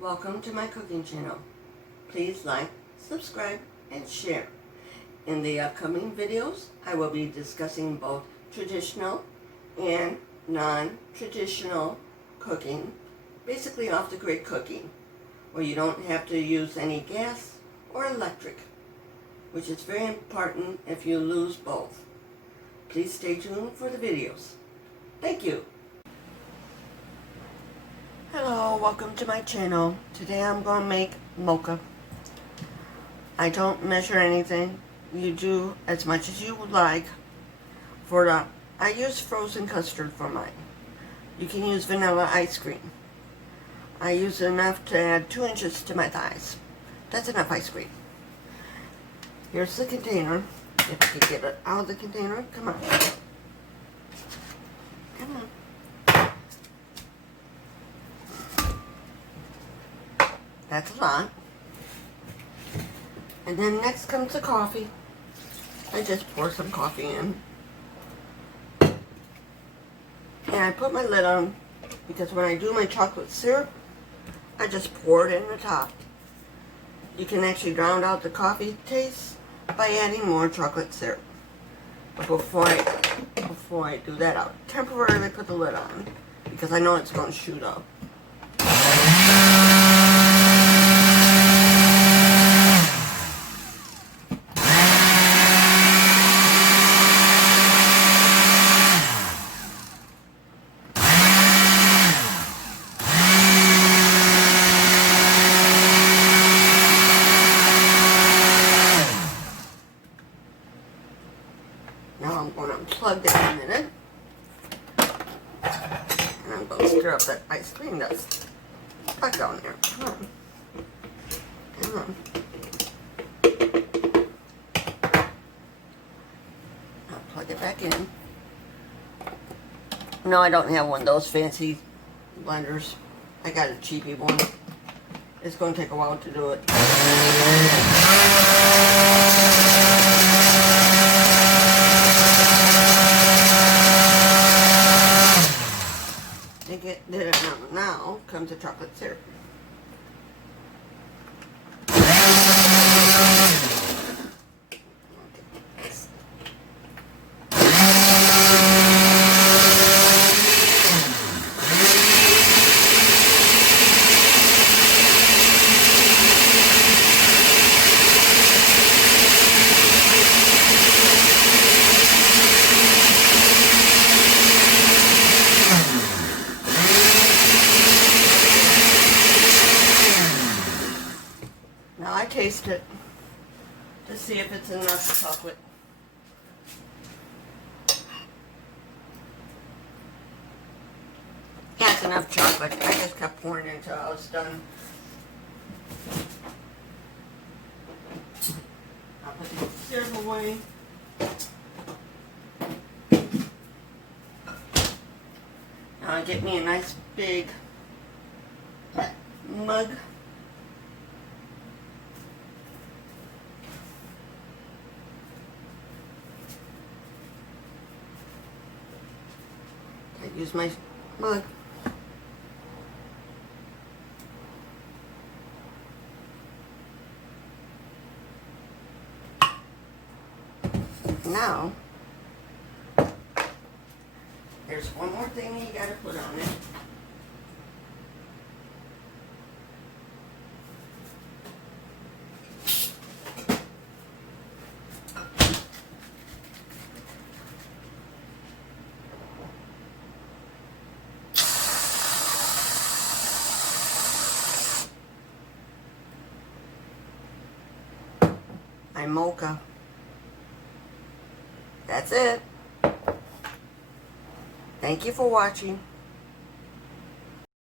Welcome to my cooking channel. Please like, subscribe, and share. In the upcoming videos, I will be discussing both traditional and non-traditional cooking, basically off the grid cooking, where you don't have to use any gas or electric, which is very important if you lose both. Please stay tuned for the videos. Thank you. Hello, welcome to my channel. Today I'm going to make mocha. I don't measure anything. You do as much as you would like. I use frozen custard for mine. You can use vanilla ice cream. I use enough to add 2 inches to my thighs. That's enough ice cream. Here's the container. If I can get it out of the container, come on. Come on. That's a lot. And then next comes the coffee. I just pour some coffee in. And I put my lid on because when I do my chocolate syrup, I just pour it in the top. You can actually drown out the coffee taste by adding more chocolate syrup. But before I do that, I'll temporarily put the lid on because I know it's going to shoot up. Now I'm going to unplug that in a minute. And I'm going to stir up that ice cream that's back down there. Come on. Come on. I'll plug it back in. No, I don't have one of those fancy blenders. I got a cheapy one. It's going to take a while to do it. Now comes the chocolate syrup. Now I taste it to see if it's enough chocolate. Yeah, it's enough chocolate. I just kept pouring it until I was done. I'll put the syrup away. Now I get me a nice big mug. I use my mug. Now, there's one more thing you gotta put on it. Mocha. That's it. Thank you for watching.